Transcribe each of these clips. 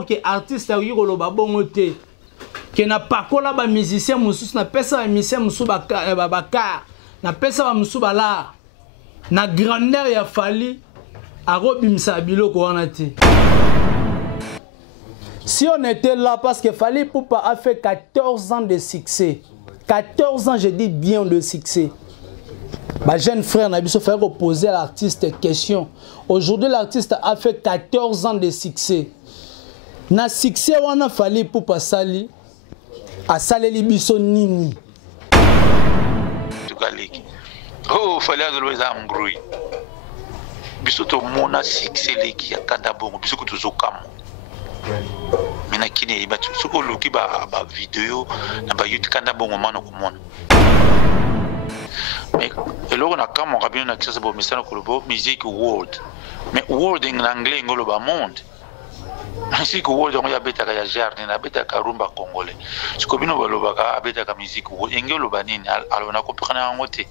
que artiste a eu le babon te que na pakola ba musicien mususu na pesa ba musicien mususu bakar na pesa ba mususu bala na grandeur ya Fally a robimisa biloko wana te. Si on était là parce que Fally Ipupa a fait 14 ans de succès. 14 ans, je dis bien de succès. Ma jeune frère Nabiso fait poser à l'artiste question. Aujourd'hui, l'artiste a fait 14 ans de succès. Na succès, on a Fally Ipupa sali. A sali libiso nini. Oh, Fally a ngrouille. Biso to mona succès leki ya kanda bongo. Biso ko tuzokamo. Mina kine ba tsoko loki ba vidéo na ba YouTube kanda bongo mano komona. Mais eloko na kama rabino na kisa bo misana kolobo music world. Mais world en anglais ngolo ba monde. Music world on ya beta ka ya jardin na beta ka rumba congolais. Siko bino baloba ka beta ka music world ngelo ba nini alors na kopikana ngote.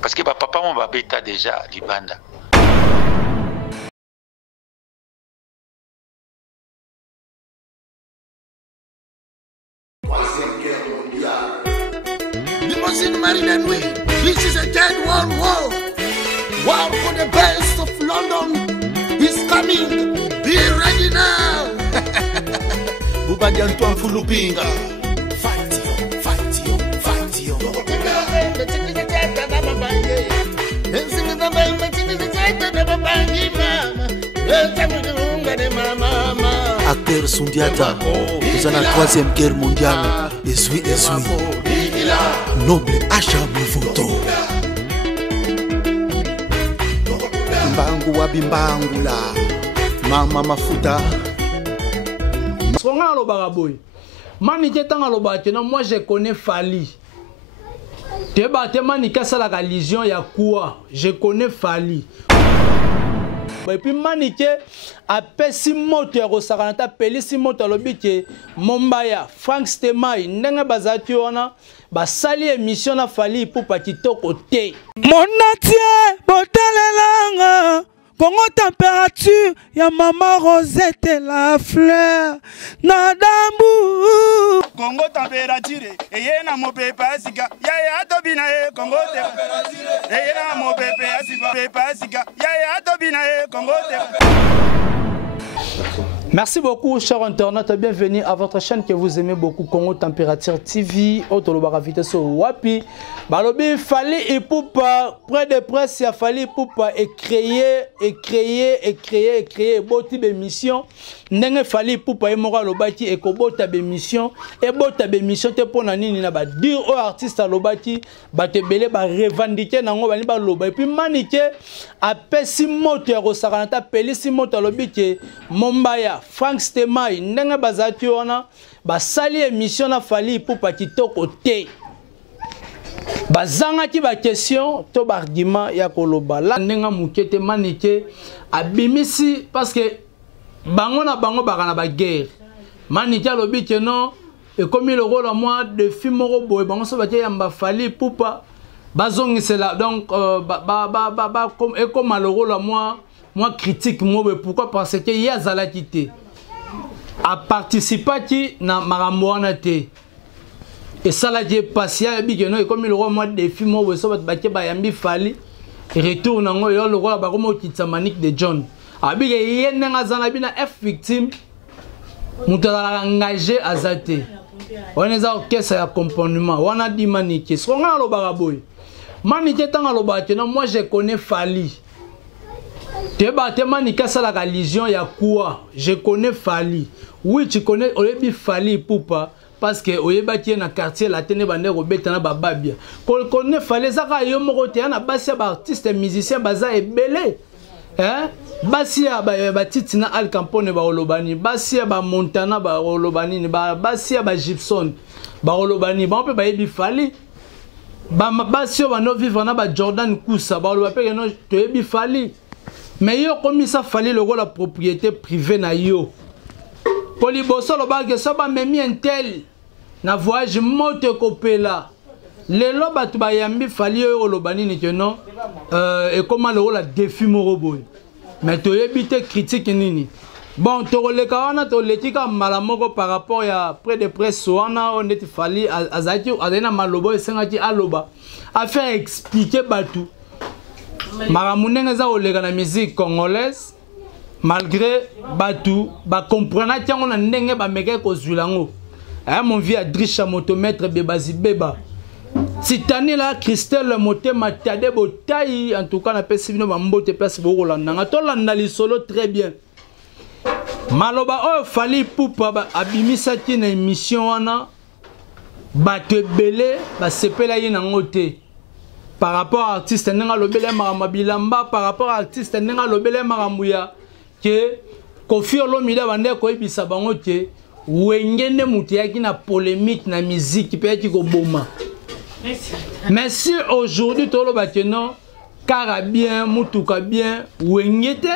Parce que ba papa mon ba beta déjà libanda. This is a dead world war. War for the best of London is coming. Be ready now. Buba Jantuan Fulupinga. Fight you, fight you, fight you. Acteur Sundiata, nous avons la 3e guerre mondiale. Esui. Noble Asha Mvuto Mbangu wa bimbangula Mama Mafuta Songa lo baraboy Mani tanga lo batena moi je connais Fally. Te bate mani kasa la religion ya quoi je connais Fally. Et puis Manike a pesi moto ya rosakanata pelisi moto lobi ke Mombaya Frank Stemai ndenge bazati wana basali émission na Fally Ipupa kitoko te. Monatie botalelanga Congo température ya Mama Rosette la fleur na dambu Congo température eye na mopepe asika ya tobina e Congo température eye na mopepe asika ya tobina e Congo Merci beaucoup, chers internautes. Bienvenue à votre chaîne que vous aimez beaucoup, Congo Température TV. Otolobara vitesse wapi. Balobi Fally Ipupa, près de presse, il a Fally Ipupa et créer boti d'émission. N'enge Fally Ipupa et mora lobaki et kobota d'émission et bota d'émission te pona nini na ba dire aux artistes lobaki ba te belé ba revendiquer nango bani ba loba et puis manike a pesi moto ya rosakanata pelisi moto lobiki Mombaya Frank Stemai ndenge bazati wana basali émission na Fally Ipupa kitoko te bazangaki ba question to ba argument ya koloba la ndenga mukete manike abimisi parce que bango na bango bakana ba guerre manike alobi ke non et comme le rôle à moi de film moko boy bango so batie yamba Fally Ipupa bazongisela donc comme et comme le rôle à moi critique moi pourquoi parce que ya zalaki te a participé na makambo wana te et ça la die patient bi que non et comme le rôle moi de film moi so batie ba yambi Fally retour nango yo le rôle ba comme kitsa Manique de John abi ke yende ngazana bina F victime mutala engagé azate on est orchestre ya accompagnement on a dit Manique so nga lo baraboy Manique tanga lo ba non moi je connais Fally. Te bate Manique ça la religion ya quoi je connais Fally. Oui tu connais Oyebi Fally Ipupa parce que Oyebaki na quartier latin bande robeta na bababia ko connais Fally zaka yo moko te na basi ba artiste musicien baza ebele hein basi ya ba titi na Al Capone ba olobani basi ya ba Montana ba olobani basi ya ba Gibson ba olobani ba pe ba yebi Fally basi ba no vivre na ba Jordan Kusa ba oloba pe no to yebi Fally. Mais yo comme ça Fally le la propriété privée na yo. Poliboso lo ba que ça ba memi intel na voyage moto kopela. Le lo ba tu ba yambi Fally yo lo bani ni que non et comment le la défi moroboy. Mais to yebite critique nini. Bon, toleka wana toletika malamoko par rapport à près de presse wana on est fali azaki azena malobo esengaki aloba a faire expliquer batu maramunenge za oleka na musique congolaise malgré batu ba comprendre tiango na ndenge ba meke ko zulango mon vieux Adrisha motomètre bebazi beba Titani la Christelle motema tade botai en tout cas na pesi bino ba mbote place bo rolanda to landa li solo très bien. Maloba o fali pupa abimisaki na émission wana bato belé ba sepela ye na ngote par rapport à artiste ndenga lobele makambo bilamba par rapport à artiste ndenga lobele makambo ya ke Koffi Olomide bande ko ebisa bango ke wengene mutu yaki na polémique na musique pe yaki ko boma. Mais si aujourd'hui tolo ba ke non kara bien mutuka bien wengete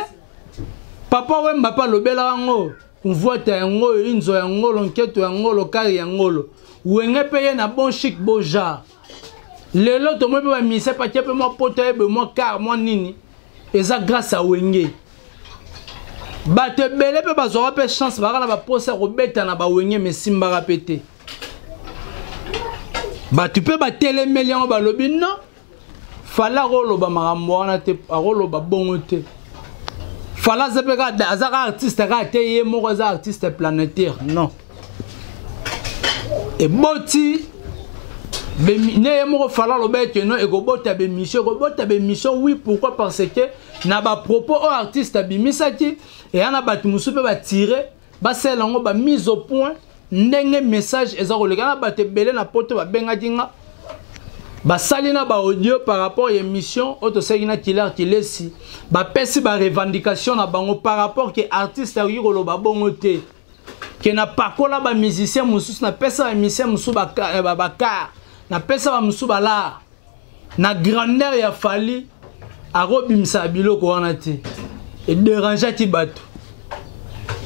papa wemba pa lobela ngo kunvuata yango inzo yango lonketo yango lokari yango wenge peye na bon chic boja lelo to mo pe ba mise pa kepe mo poto ebe mo car mo nini eza grâce à wenge bate bele pe bazora pe chance ba na ba posa ko beta na ba wenge me simba rapete ba tu peux ba telemeli yango ba lobi non fala rolo ba marambo wana te rolo ba bongo te. Fala zepeka azaka artiste ka te ye moko za artiste planétaire non et boti be ne moko fala lo bete non e go bota be mission oui pourquoi parce que na ba propos au artiste bimisaki et ana batu musupe ba tirer ba selango ba mise au point ndenge message ezako le kana bate belé na poto ba benga dinga ba salina ba audio par rapport à émission auto segina killer kilesi ba pesi ba revendication na bango par rapport que artiste a yiko ba bongo te que na pakola ba musicien mususu na pesa ba musicien musu ba car na pesa ba musu ba la na grandeur ya fali a robimsa biloko wana te et déranger ti bato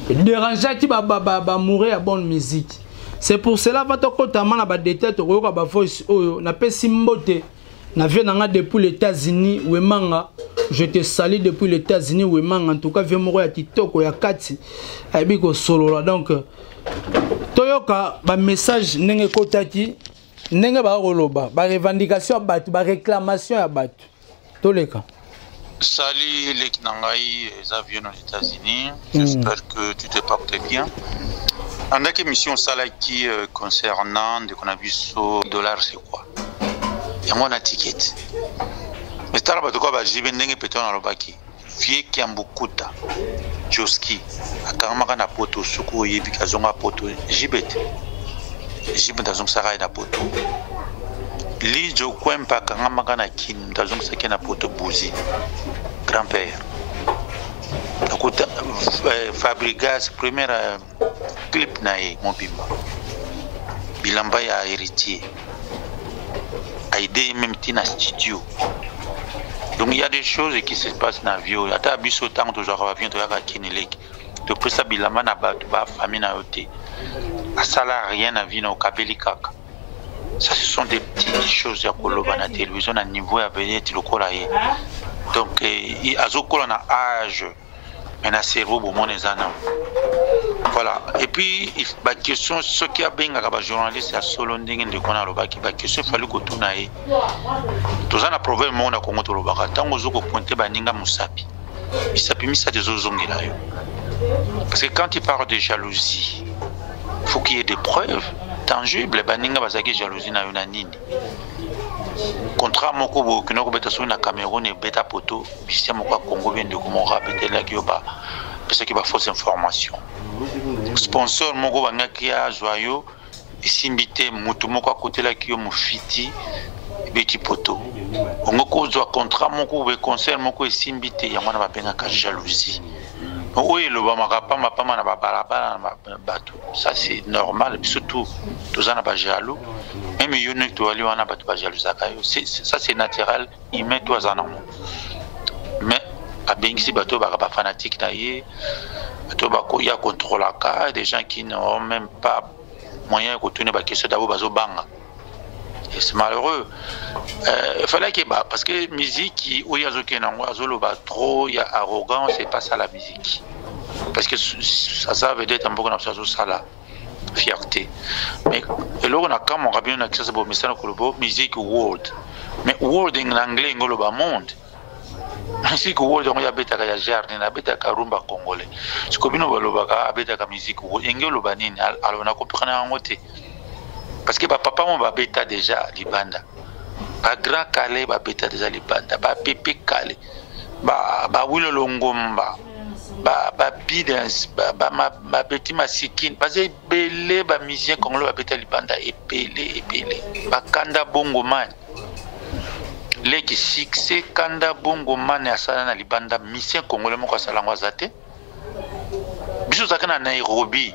et déranger ti ba mourir à bonne musique. C'est pour cela que je vais détailler la voice. Je suis Mbote. Je viens depuis les États-Unis. Je te salue depuis les États-Unis. En tout cas, je viens à TikTok. Donc, Toyoka, un message n'est pas kotaki. N'est pas roloba. Ba revendication à battu. Ba réclamation à battu. Tous les cas. Salut les Knangaï, les avions aux États-Unis. J'espère que tu te portes bien. En tant qu'émission qui concernant de qu'on a vu sur dollar c'est quoi? Il y a mon ticket. Mais tu as pas de quoi j'ai bien n'engagé péton à l'obaki. Vieux qui a beaucoup de Joski. À Kamaka na poto suku yebi kazonga poto jibet. Jibet dans un sarai na poto. Li jo kwempa Kamaka na kin dans un saké na poto bouzi. Grand-père. Écoute, Fabrigas, premier clip nae mon bimba. Bilamba ya héritier. A aidé même tina studio. Donc il y a des choses qui se passent dans la vie. Ata biso tant toujours revient to yaka kinelek. De plus ça bilamba na ba famille na yote. Asala rien na vie na okabeli kaka. Ça ce sont des petites choses ya koloba na télévision à niveau ya venir ti lokola ye. Donc azokola na âge. Mais na cerveau bon mon ezana. Voilà. Et puis la question ce qui a bien à journaliste à solo ndenge de kona lobaki ba question fallu ko tuna ye. Tozana problème mon na Congo to lobaka tango zoko pointer baninga musapi. Misapi misa des ozongela yo. Parce que quand il parle de jalousie, il faut qu'il y ait des preuves tangibles baninga bazaki jalousie na yo na nini. Contrat moko bo kinoko beta so na Cameroun et beta poto bisia moko Congo vient de comment rappeler la kioba parce que ba fausse information. Sponsor moko bangaki a joyau isimbité mutu moko côté la kio mufiti beti poto. Ongoko zo contrat moko be concert moko isimbité ya mwana ba benga ka jalousie. Oui, le bamarapa ma pas na balabala na bato. Ça c'est normal surtout tous en ba jaloux. Même yonek to ali wana bato ba jaloux zakayo. Ça c'est naturel, il met toi en amour. Mais a bengisi bato ba fanatique na ye. Bato ba ko ya contrôle ka des gens qui n'ont même pas moyen de retourner ba question d'abo bazo banga. Et c'est malheureux. Il fallait que parce que musique qui ou yazo kenango azolo ba trop il y a arrogance c'est pas ça la musique. parce que ça veut dire tambour na ça sala fierté mais eloko na kama kabino na kisa bo misana kolobo music world mais world en anglais ngolo ba monde music world on ya beta ka jardin na beta ka rumba congolais siko bino baloba ka beta ka music world ngelo ba nini alors na comprendre ngote parce que papa mon ba beta déjà libanda ba grand calé ba beta déjà libanda ba pepe calé ba wilo longomba ba bidens ba petit masikin parce que belé ba musicien congolais ba beta libanda epelé ba kanda bongo man leki succès kanda bongo man asala na libanda musicien congolais moko asala ngo azate biso zakana na Nairobi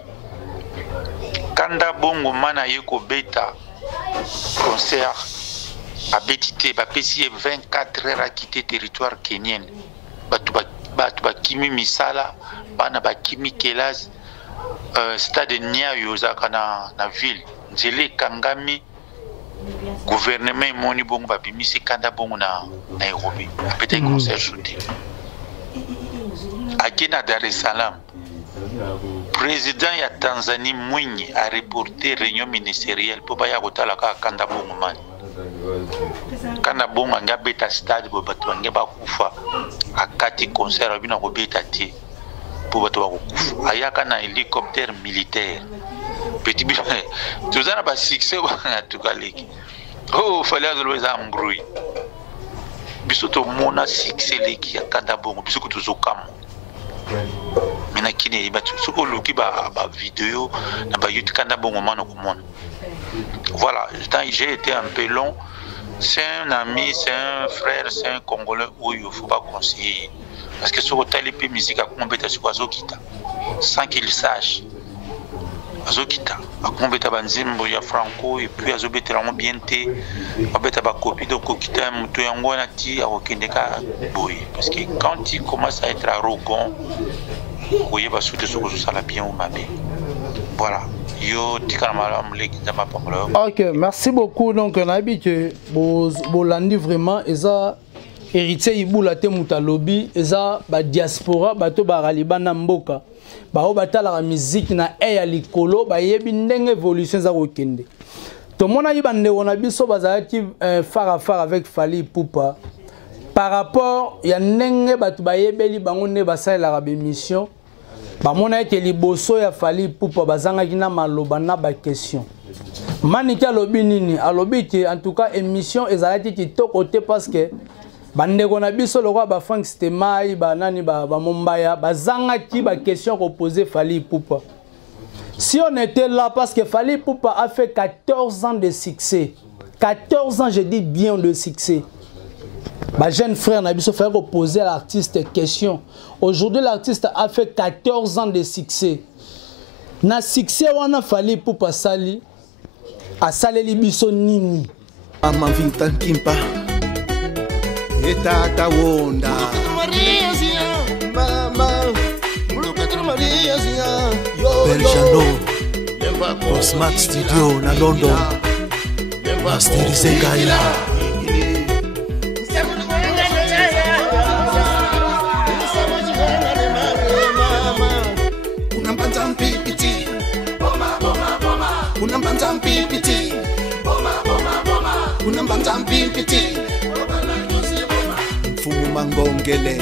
kanda bongo man ayeko beta concert a betité ba pesi 24 heures a quitté territoire kenyan batu kimi misala bana kimi kelas stade Nyayo zaka na ville nzele kangami gouvernement moni bongo ba bimisi kanda bongo na Nairobi apeta concert shooting akina Dar es Salaam président ya Tanzanie Mwinyi a reporté réunion ministérielle pour ba ya kotala ka kanda bongo man kana bongo nga beta stade bo bato nga ba kufa akati concert bina ko beta ti pour bato ba kufa ayaka na hélicoptère militaire petit bi tuzana ba succès ba tukaleki oh fallait azolo za mbrouille biso to mona succès leki ya kanda bongo biso ko tuzokamo mena kine ba tuko loki ba vidéo na ba YouTube kanda bongo mano komona. Voilà, j'ai été un peu long. C'est un ami, c'est un frère, c'est un Congolais où il ne faut pas conseiller. Parce que sur le télépé musique à combien sur Azokita, sans qu'il sache. Azokita, à combien de banzimbo ya Franco et puis Azobete la bien té, Abeta ba copie de Kokita muto yango na ti a okendeka boy. Parce que quand il commence à être arrogant, voyez ba soute sur ça la bien ou mabe. Voilà. Ok, merci beaucoup. Donc, on a dit que Bolandi vraiment, ils héritier Iboula Temuta Lobby, ils ont diaspora, bato baraliba namboka, bao batala la musique na eya likolo, ba yebi ndenge évolution za okende. Tout le monde a dit bande on a biso bazaki phare à phare avec Fally Ipupa. Par rapport, il y a ndenge bato ba yebeli bango ne basala la mission. Bamona ete liboso ya Fally Ipupa bazanga kina maloba na ba question. Maniki alobi nini alobi ke en tout cas émission ezalaki kitoko te parce que bandeko na biso lokwa ba Frank Stemai ba nani ba Mombaya bazanga ki ba question ko poser Fally Ipupa. Si on était là parce que Fally Ipupa a fait 14 ans de succès. 14 ans je dis bien de succès. Ma jeune frère Nabiso fait poser à l'artiste question. Aujourd'hui, l'artiste a fait 14 ans de succès. Na succès, on a fallu pour passer à Saleli Biso Nini. Mama Vinta Kimpa. Etata Wonda. Mama. Berjano. Osmat Studio na London. Masterisé Gaïla. Mfumu Mangongele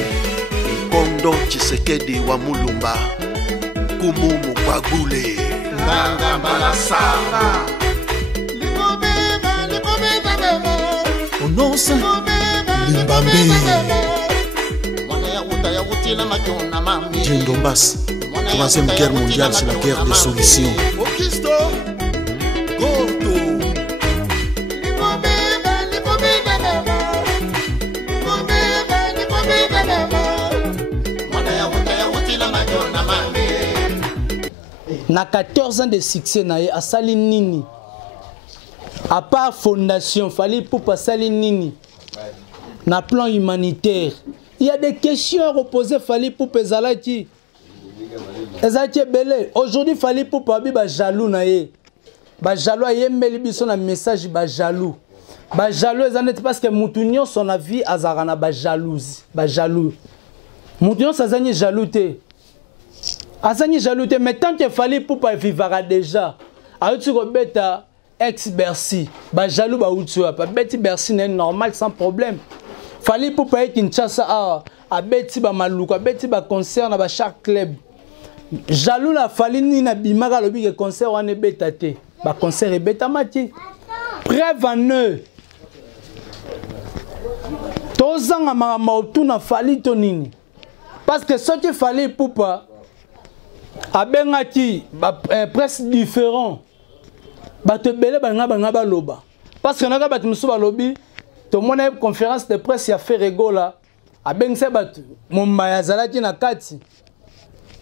Kondo Chisekedi wa Mulumba Kumu Mukwagule Nganga Malasanga Onosa Limbambe Djendombas. Troisième guerre mondiale, c'est la guerre des solutions. Na 14 ans de succès na a sali nini. À part fondation, Fally Ipupa sali nini. Na plan humanitaire. Il y a des questions à reposer Fally Ipupa ezalaki. Ezalaki belé. Aujourd'hui Fally Ipupa bi ba jaloux na ye. Ba jaloux ayembeli biso na message ba jaloux. Ba jaloux ezaneti parce que mutunyo son avis azara na ba jalousie, ba jaloux. Mutunyo sazani jaloux te. Asani jaloux te, mais tant que Fally Ipupa vivra déjà. Alors tu rebeta ex Bercy, ba jaloux ba outua, ba Betty Bercy n'est normal sans problème. Fally Ipupa est Kinshasa a Betty ba maluka, Betty ba concert na ba chaque club. Jaloux la Fally ni na bimaka lobi que concert wane beta te. Ba concert e beta mati. Preuve en eux. Tozanga makambo otuna Fally to nini. Parce que ce que Fally Ipupa abengaki presque différent. Bato belé banga loba. Parce que naka bato musu balobi to mona conférence de presse ya fait regola abengse bato Mombaya zalaki na kati.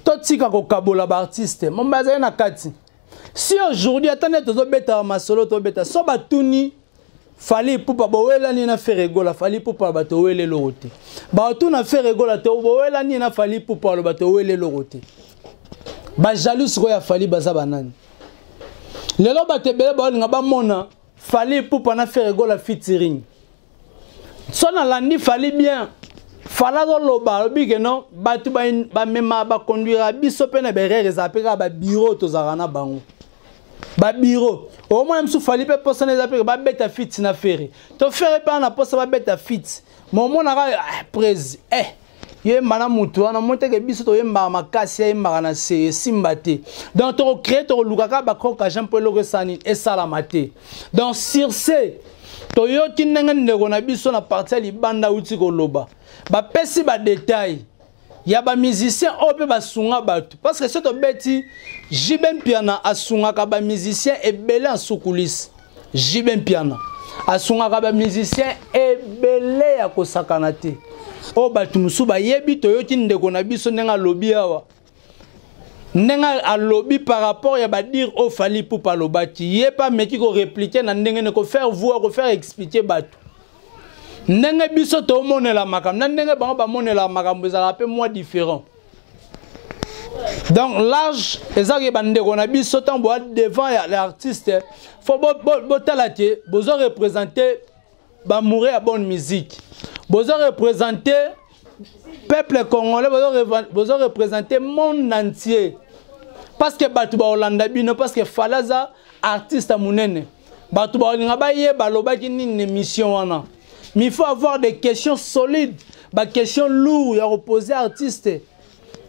To tika ko kabola ba artiste Mombaya zalaki na kati. Si aujourd'hui attendez to beta masolo to beta so batuni Fally Ipupa bowela ni na fait regola Fally Ipupa bato wele lorote. Ba to na fait regola to bowela ni na Fally Ipupa lo bato wele lorote. Ba jaloux ko ya Fally baza banani. Lelo batebele ba nga ba mona Fally Ipupa na fait regola featuring. Sona landi Fally bien. Fala do loba lobi que non batu ba mema ba conduire biso pe na berere zapeka ba bureau to zarana bango. Ba bureau. Au moins msu Fally pe posa na zapeka ba beta fit na ferre. To ferre pa na posa ba beta fit. Momo na prez ye mana mutu wana monte ke biso to yemba makasi yemba na se simbate donc to créer to lukaka ba koka Jean Paul Resani et salamate donc sur ce to yo kinenga ndeko na biso na partie libanda uti ko loba ba pesi ba détail ya ba musicien ope ba sunga batu parce que ce to beti Jibem Piana asunga ka ba musicien ebele en soukulis Jibem Piana asunga ka ba musicien ebele ya kosakana te. O batu musu ba yebi to yoti ndeko na biso nenga lobby awa nenga a lobby par rapport ya ba dire o Fally Ipupa lobaki ye pas meki ko répliquer na ndenge ne ko faire voir ko faire expliquer batu ndenge biso to monela makam na ndenge bango ba monela makam bezala pe moi différent donc l'âge ezaki ba ndeko na biso tant bo devant l'artiste faut botalate bozo représenter ba mourir à bonne musique. Vous représentez le peuple congolais, vous représentez le monde entier. Parce que Batouba Hollanda Bino, parce que Falaza, artiste à Mounene. Batouba Hollanda Ye, Baloba qui n'est une émission. Mais il faut avoir des questions solides, des questions lourdes, il y a opposé artiste.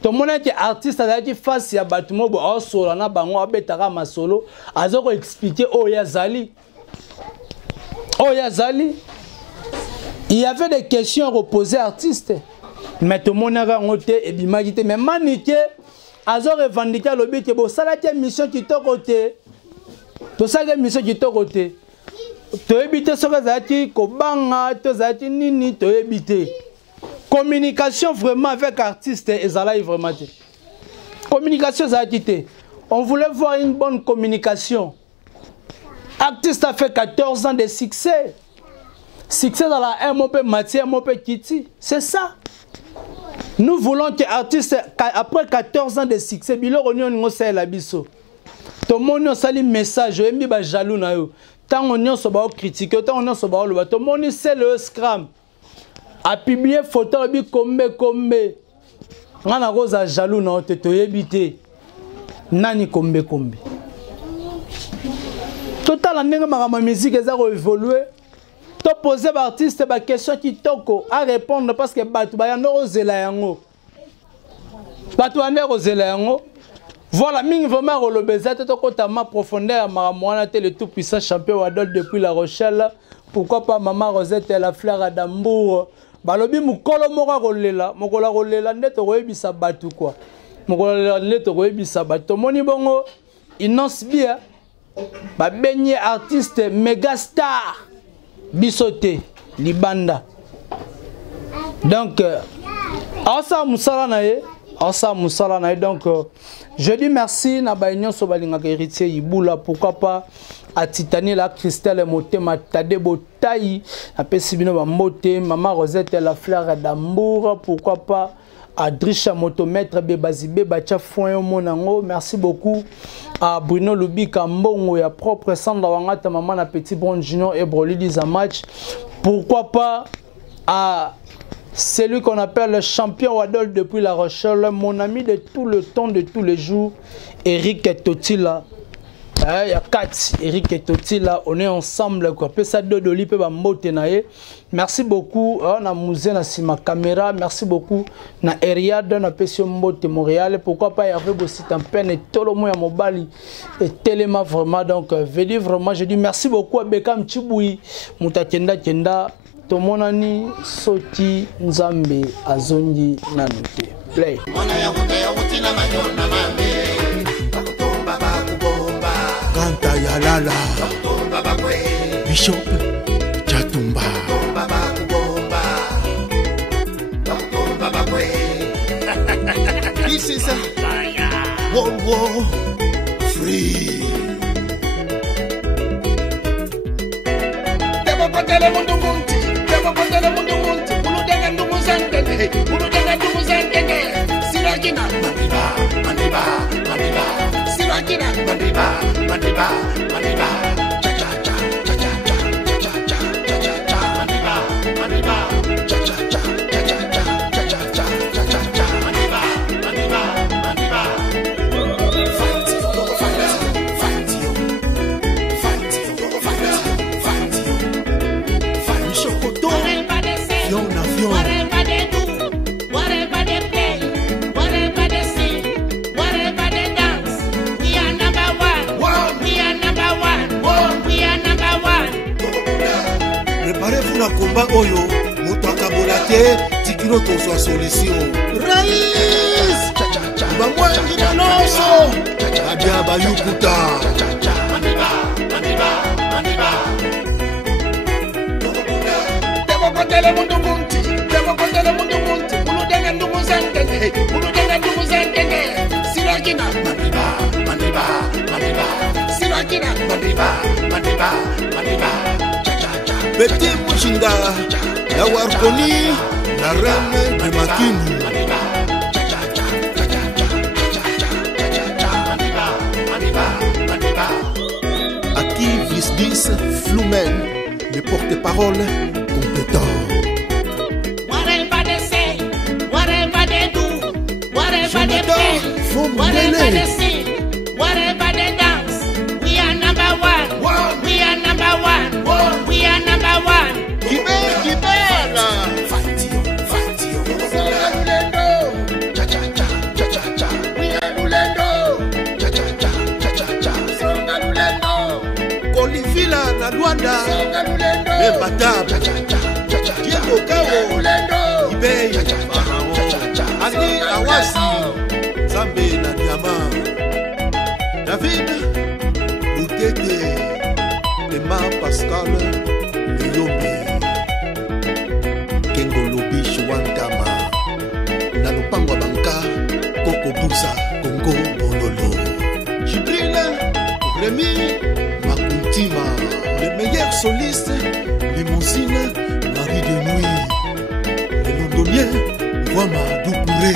Tout le monde est artiste, il face à Batoumo, au solo, na bango, à Betara Masolo, à expliquer oh Yazali. Oh Yazali. Il y avait des questions reposées artistes. Mais tout le monde a rencontré et bimagité. Mais Maniké a revendiqué le but que ça la mission qui t'a côté. Tout ça la mission qui t'a côté. Tu éviter ce que zati kobanga, tu zati nini, tu éviter. Communication vraiment avec artistes et zala vraiment. Communication zati. On voulait voir une bonne communication. Artiste a fait 14 ans de succès. Succès dans la MOP Mathieu, MOP Kitty. C'est ça. Nous voulons que l'artiste, après 14 ans de succès, bilo on sait la biso. Tout le monde a un message, on est jaloux na yo. Tant on est sur critique, tant on est sur le tout le monde sait le scram. A publié photo bi kombe. On a rose jaloux na te to yebité. Nani kombe. Total la ndenge ma musique eza évoluer. Tu poses aux artistes des questions qui toko à répondre parce que batu bayano ozela yango. Batu ande ozela yango. Voilà, ming vraiment relobeza te toko tama profondeur maramwana te le tout puissant champion Wadol depuis La Rochelle. Pourquoi pas maman Rosette la fleur d'Ambour. Balobi mukolo moko rolela, mokola rolela ndeto koyebisa batu quoi. Mokola ndeto koyebisa batu. Moni bongo innonce bien. Ba benye artiste méga star. Bisoté, Libanda. Donc, Asa Moussala Nae, donc, je dis merci na baignon so balingaka héritier Iboula, pourquoi pas à Titani la Christelle Motema Tadebo Taï, à Pessibino Moté, Maman Rosette la fleur d'Ambour, pourquoi pas à Drisha Motomètre Bébazibé Bacha Foin Monango, merci beaucoup à Bruno Lubi Kambongo et à propre Sandra Wangata Maman à Petit Bon Junior et Broly Liza Match, pourquoi pas à C'est lui qu'on appelle le champion Wadol depuis La Rochelle, mon ami de tout le temps, de tous les jours, Eric Totila. Il y a 4, Eric Totila, on est ensemble. Merci beaucoup. On a musée na ma caméra. Merci beaucoup. Na Eriad, na Pession Mbote Montréal. Pourquoi pas y avoir aussi un peine et tout le monde à Mobali et Téléma vraiment. Donc, venez vraiment. Je dis merci beaucoup à Bekam Chiboui, Moutakenda Kenda, Tomonani, Soti, Nzambe, Azondi, Nanote. Play. Kanta ya lala Bishop Chatumba This is a World War Free. Debo kotele mundu munti, debo kotele mundu munti. Uludenga ndugu zangenge, uludenga ndugu zangenge. Siragina, mandiba, mandiba, mandiba. Siragina, mandiba, mandiba, mandiba. Cha cha cha, cha cha cha, cha cha cha, cha cha cha. Mandiba, mandiba, cha cha cha, cha cha cha, cha cha cha, cha cha cha. Mandiba, mandiba, mandiba. Fight you, fight you, fight you, fight you, fight you, fight you. Fight Chocoto, Fiona, Fiona. Whatever they do, whatever they play, whatever they sing, whatever they dance, we are number one. We are number one. We are number one. Préparez-vous la combat Oyo, Moutaka Bolate, Tikino Toso solution. Raïs, Bamwa Inanoso, Abia Bayukuta. Maniba, maniba, maniba. Debo kotele mundu munti, debo kotele mundu munti. Uludenga ndugu zangenge, uludenga ndugu zangenge. Siragina, maniba, maniba, maniba. Siragina, maniba, maniba, maniba. Petit Mouchinga, la Warkoni, la reine de Makini. Aki Visdis Flumen, le porte-parole compétent. Whatever they say, whatever they do, whatever they play, whatever they sing, whatever they dance, we are number one. We are number one. We are number one. Kibela. Fight you, fight you. Lulendo. Cha cha cha, cha cha cha. We are Lulendo. Cha cha cha, cha cha cha. Songa Lulendo. Kolifila na Luanda. Songa Lulendo. Lebata. Cha cha cha, cha cha cha. Diego Kawo. Lulendo. Ibei. Cha cha cha, cha cha cha. Ali Awasi. Zambe na Diama. David Boutete. Emma Pascal Leyombe Kengolobi Chouantama Nalupangwa Banka Koko Busa Congo Bololo Jibril Rémi Makuntima le meilleur soliste Limousine Marie de Nuit le londonien Wama Doukouré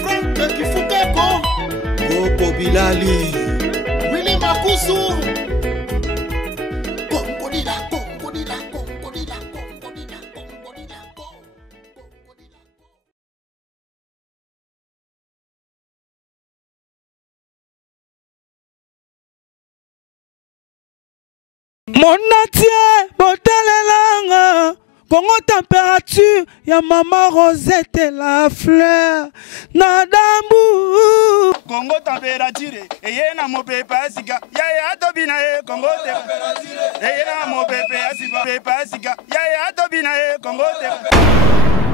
Franck Kifuteko Koko Bilali Willy Makusu Mon atier, botalelanga, Congo température, ya maman Rosette la fleur, nadambu. Congo température, eye na mopepa sika, ya atobina Congo température, eye na mopepa sika, ya atobina Congo température.